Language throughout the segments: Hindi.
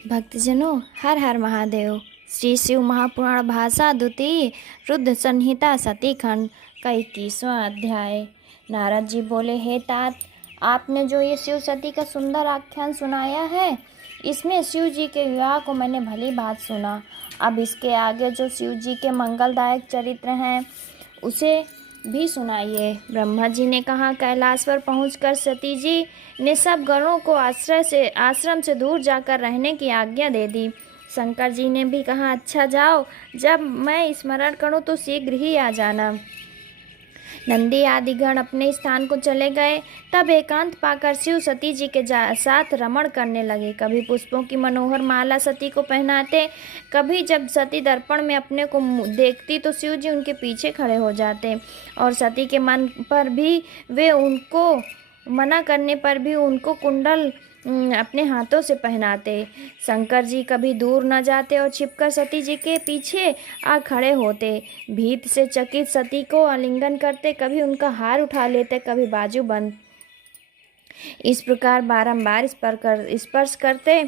भक्तजनों, हर हर महादेव। श्री शिव महापुराण भाषा द्वितीय रुद्र संहिता सती खंड का 21वां अध्याय। नारद जी बोले, हे तात, आपने जो ये शिव सती का सुंदर आख्यान सुनाया है, इसमें शिव जी के विवाह को मैंने भली बात सुना। अब इसके आगे जो शिव जी के मंगलदायक चरित्र हैं, उसे भी सुनाइए। ब्रह्मा जी ने कहा, कैलाश पर पहुंचकर सती जी ने सब गणों को आश्रम से दूर जाकर रहने की आज्ञा दे दी। शंकर जी ने भी कहा, अच्छा जाओ, जब मैं स्मरण करूं तो शीघ्र ही आ जाना। नंदी आदि गण अपने स्थान को चले गए। तब एकांत पाकर शिव सती जी के साथ रमण करने लगे। कभी पुष्पों की मनोहर माला सती को पहनाते, कभी जब सती दर्पण में अपने को देखती तो शिव जी उनके पीछे खड़े हो जाते और सती के मन पर भी वे उनको मना करने पर भी उनको कुंडल अपने हाथों से पहनाते। शंकर जी कभी दूर न जाते और छिपकर सती जी के पीछे आ खड़े होते। भीत से चकित सती को आलिंगन करते, कभी उनका हार उठा लेते, कभी बाजू बंद। इस प्रकार बारंबार स्पर्श करते।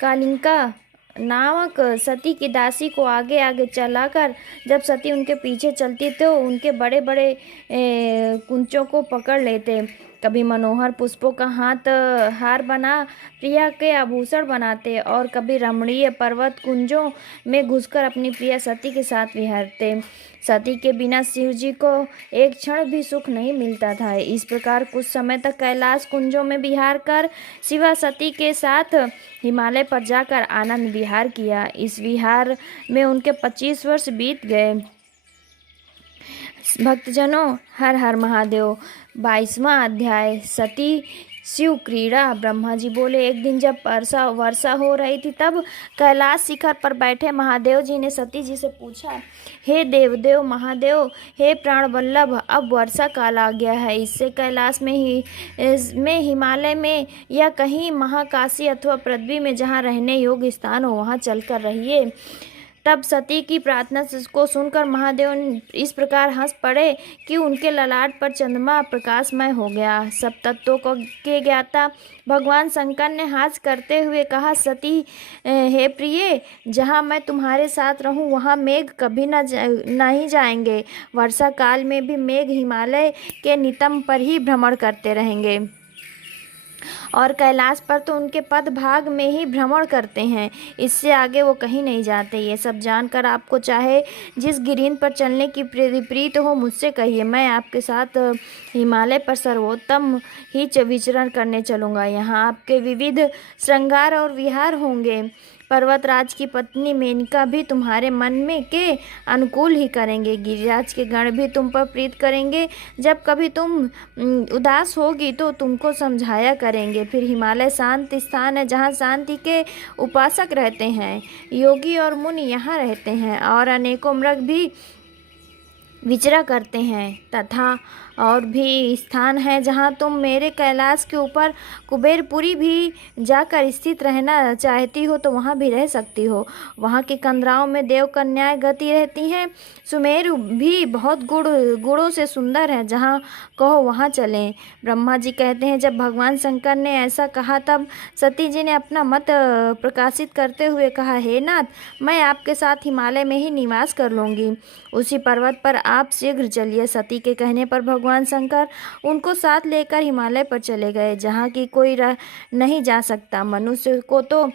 कालिंका नामक सती की दासी को आगे आगे चलाकर जब सती उनके पीछे चलती तो उनके बड़े बड़े कुंचों को पकड़ लेते। कभी मनोहर पुष्पों का हार बना प्रिया के आभूषण बनाते और कभी रमणीय पर्वत कुंजों में घुसकर अपनी प्रिया सती के साथ विहरते। सती के बिना शिव जी को एक क्षण भी सुख नहीं मिलता था। इस प्रकार कुछ समय तक कैलाश कुंजों में विहार कर शिवा सती के साथ हिमालय पर जाकर आनंद विहार किया। इस विहार में उनके 25 वर्ष बीत गए। भक्तजनों, हर हर महादेव। 22वां अध्याय, सती शिव क्रीड़ा। ब्रह्मा जी बोले, एक दिन जब वर्षा हो रही थी, तब कैलाश शिखर पर बैठे महादेव जी ने सती जी से पूछा, हे देवदेव महादेव, हे प्राण वल्लभ, अब वर्षा काल आ गया है। इससे कैलाश में हिमालय में या कहीं महाकाशी अथवा पृथ्वी में जहाँ रहने योग्य स्थान हो, वहाँ चलकर रहिए। तब सती की प्रार्थना को सुनकर महादेव इस प्रकार हंस पड़े कि उनके ललाट पर चंद्रमा प्रकाशमय हो गया। सब तत्वों को के ज्ञाता भगवान शंकर ने हास करते हुए कहा, सती हे प्रिय, जहाँ मैं तुम्हारे साथ रहूं वहाँ मेघ कभी नहीं जाएंगे। वर्षा काल में भी मेघ हिमालय के नितंब पर ही भ्रमण करते रहेंगे और कैलाश पर तो उनके पद भाग में ही भ्रमण करते हैं, इससे आगे वो कहीं नहीं जाते। ये सब जानकर आपको चाहे जिस गिरिन पर चलने की प्रीत हो, मुझसे कहिए, मैं आपके साथ हिमालय पर सर्वोत्तम ही विचरण करने चलूँगा। यहाँ आपके विविध श्रृंगार और विहार होंगे। पर्वतराज की पत्नी मेनका भी तुम्हारे मन में के अनुकूल ही करेंगे। गिरिराज के गण भी तुम पर प्रीत करेंगे। जब कभी तुम उदास होगी तो तुमको समझाया करेंगे। फिर हिमालय शांत स्थान है, जहाँ शांति के उपासक रहते हैं। योगी और मुनि यहाँ रहते हैं और अनेकों मृग भी विचरा करते हैं। तथा और भी स्थान है जहाँ तुम मेरे कैलाश के ऊपर कुबेरपुरी भी जाकर स्थित रहना चाहती हो तो वहाँ भी रह सकती हो। वहाँ के कंदराओं में देव कन्याएं गति रहती हैं। सुमेरु भी बहुत गुणों से सुंदर है, जहाँ कहो वहाँ चलें। ब्रह्मा जी कहते हैं, जब भगवान शंकर ने ऐसा कहा तब सती जी ने अपना मत प्रकाशित करते हुए कहा, हे नाथ, मैं आपके साथ हिमालय में ही निवास कर लूँगी। उसी पर्वत पर आप शीघ्र चलिए। सती के कहने पर भगवान शंकर उनको साथ लेकर हिमालय पर चले गए, जहाँ की कोई नहीं जा सकता। मनुष्य को तो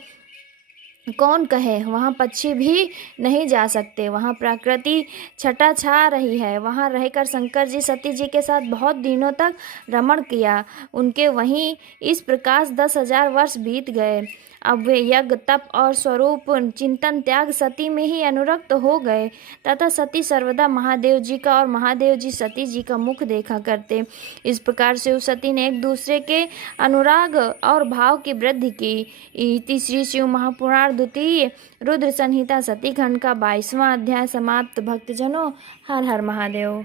कौन कहे, वहाँ पक्षी भी नहीं जा सकते। वहाँ प्रकृति छटा छा रही है। वहाँ रहकर शंकर जी सती जी के साथ बहुत दिनों तक रमण किया। उनके वहीं इस प्रकार 10,000 वर्ष बीत गए। अब वे यज्ञ, तप और स्वरूप चिंतन त्याग सती में ही अनुरक्त हो गए तथा सती सर्वदा महादेव जी का और महादेव जी सती जी का मुख देखा करते। इस प्रकार शिव सती ने एक दूसरे के अनुराग और भाव की वृद्धि की। इति श्री शिव महापुराण द्वितीय रुद्र संहिता सती खंड का 22वां अध्याय समाप्त। भक्तजनों, हर हर महादेव।